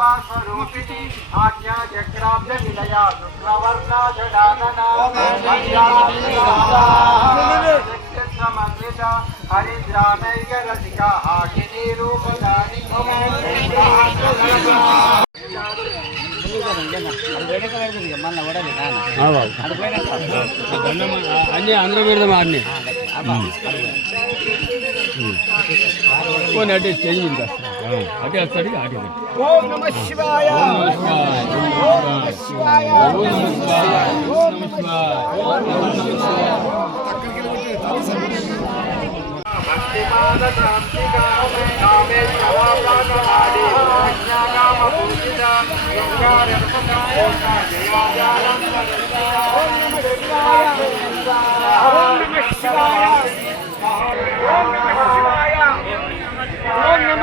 स्वरूपिणी आज्ञा चक्राब्ज विलया शुक्रवर्णा जडानना हरिद्रामैक रसिका हाकिनी रूपधारी అన్నీ అందరూ పెడదాం ఆడిని కొన్ని అడ్డేసి చేయిందా ఇంకా అటే వస్తాడు అటే పెట్టు. ఓం నమ శివాయ ఓం నమః శివాయ. ఓం నమః శివాయ. ఓం నమః శివాయ. ఓం నమః శివాయ. భక్తిమాన క్రాంతిగా కామేశ్వరాడి ప్రజ్ఞాకామ పూజిత ఓం నమ శివాయ ఓం నమ శివాయ ఓం నమ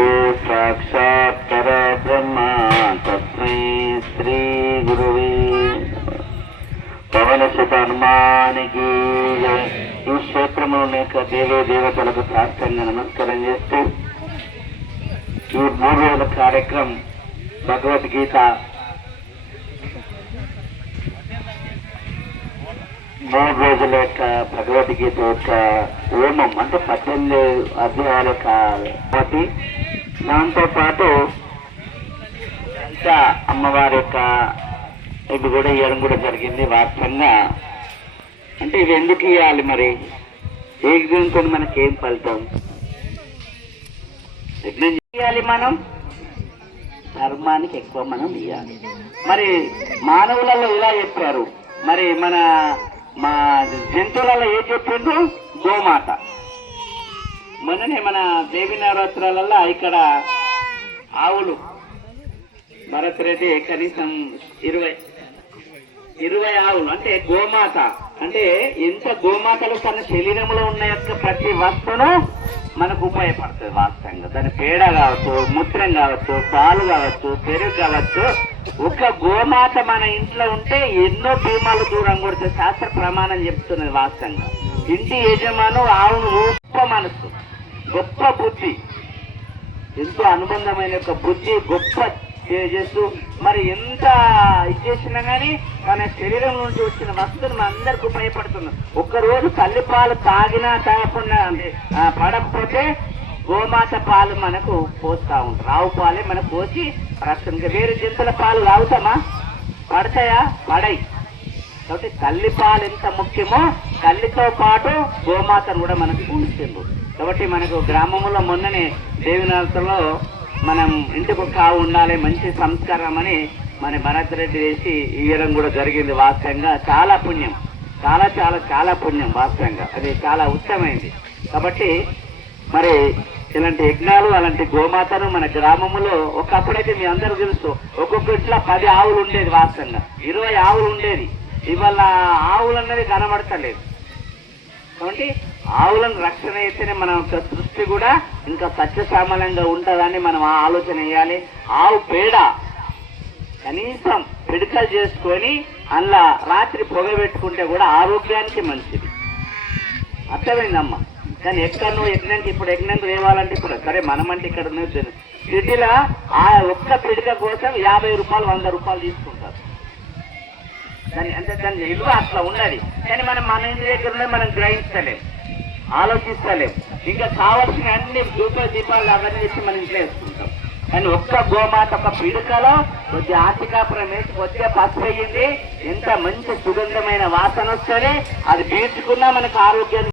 గురు సాక్షాత్ పరబ్రహ్మ తస్మై శ్రీ గురువే. పవన సుత ఈ క్షేత్రంలో అనేక దేవీ దేవతలకు ప్రార్థనగా నమస్కారం చేస్తూ ఈ మూడు రోజుల కార్యక్రమం భగవద్గీత మూడు రోజుల యొక్క భగవద్గీత యొక్క హోమం అంటే పద్దెనిమిది అధ్యాయాల యొక్క కాబట్టి దాంతో పాటు ఇంకా అమ్మవారి యొక్క ఇది కూడా ఇవ్వడం కూడా జరిగింది వాస్తవంగా. అంటే ఇవి ఎందుకు ఇవ్వాలి మరి? ఏ యజ్ఞంతో మనకి ఏం ఫలితం? యజ్ఞం చేయాలి మనం. ధర్మానికి ఎక్కువ మనం ఇవ్వాలి మరి మానవులలో ఇలా చెప్పారు. మరి మన మా జంతువులలో ఏ చెప్పిండు గోమాత. మొన్ననే మన దేవి నవరాత్రాలలో ఇక్కడ ఆవులు. భరత్ రెడ్డి కనీసం ఇరవై ఇరవై ఆవులు. అంటే గోమాత. అంటే ఎంత గోమాతలు తన శరీరంలో ఉన్న యొక్క ప్రతి వస్తువును మనకు ఉపయోగపడుతుంది వాస్తవంగా. దాని పేడ కావచ్చు మూత్రం కావచ్చు పాలు కావచ్చు పెరుగు కావచ్చు. ఒక గోమాత మన ఇంట్లో ఉంటే ఎన్నో భీమాలు దూరం కొడితే శాస్త్ర ప్రమాణం చెప్తున్నది వాస్తవంగా. ఇంటి యజమాను ఆవును గొప్ప మనసు గొప్ప బుద్ధి ఎంతో అనుబంధమైన యొక్క బుద్ధి గొప్ప చేస్తూ మరి ఎంత ఇచ్చేసినా కానీ మన శరీరం నుంచి వచ్చిన వస్తువులు మన అందరికి ఉపయోగపడుతున్నాం ఒక్కరోజు తల్లి పాలు తాగినా తాగకుండా అంటే, పడకపోతే గోమాత పాలు మనకు పోస్తా ఉంటారు ఆవు పాలే మనకు పోసి రక్షణ. వేరే జంతువుల పాలు తాగుతామా? పడతాయా? పడై కాబట్టి తల్లి పాలు ఎంత ముఖ్యమో తల్లితో పాటు గోమాతను కూడా మనకు పూజిస్తుంది కాబట్టి మనకు గ్రామంలో మొన్ననే దేవినాథంలో మనం ఇంటికి కావు ఉండాలి మంచి సంస్కారం అని మన భరత్ రెడ్డి వేసి ఇవ్వడం కూడా జరిగింది వాస్తవంగా. చాలా పుణ్యం. చాలా చాలా చాలా పుణ్యం వాస్తవంగా. అది చాలా ఉత్తమైంది కాబట్టి మరి ఇలాంటి యజ్ఞాలు అలాంటి గోమాతను మన గ్రామంలో ఒకప్పుడైతే మీ అందరూ తెలుసు ఒక్కొక్క ఇంట్లో పది ఆవులు ఉండేది వాస్తవంగా. ఇరవై ఆవులు ఉండేది. ఇవాళ ఆవులు అన్నది కనబడతలేదు. కాబట్టి ఆవులను రక్షణ అయితేనే మన యొక్క సృష్టి కూడా ఇంకా సత్యసామాన్యంగా ఉంటుందని మనం ఆలోచన వేయాలి. ఆవు పేడ. కనీసం పిడకలు చేసుకొని అందులో రాత్రి పొగ పెట్టుకుంటే కూడా ఆరోగ్యానికి మంచిది. అర్థమైందమ్మా? కానీ ఎక్కడ నువ్వు యజ్ఞానికి ఇప్పుడు యజ్ఞానికి వేయాలంటే ఇప్పుడు సరే మనమంటే ఇక్కడ నువ్వు సిటీలో ఆ ఒక్క పిడక కోసం యాభై రూపాయలు వంద రూపాయలు తీసుకుంటారు. దాని అంటే దాని ఇల్లు అట్లా ఉన్నది కానీ మనం మన ఇంటి దగ్గర మనం గ్రహించలేం. ఆలోచిస్తలేం. ఇంకా కావాల్సిన అన్ని దీప దీపాలు అవన్నీ తెచ్చి మనం ఇంట్లో వేసుకుంటాం. కానీ ఒక్క గోమాత ఒక పిడకలో కొద్ది ఆర్థికాపురం వేసి కొద్దిగా పసుపు అయ్యింది ఎంత మంచి సుగంధమైన వాసన వస్తుంది అది పీల్చుకున్నా మనకు ఆరోగ్యం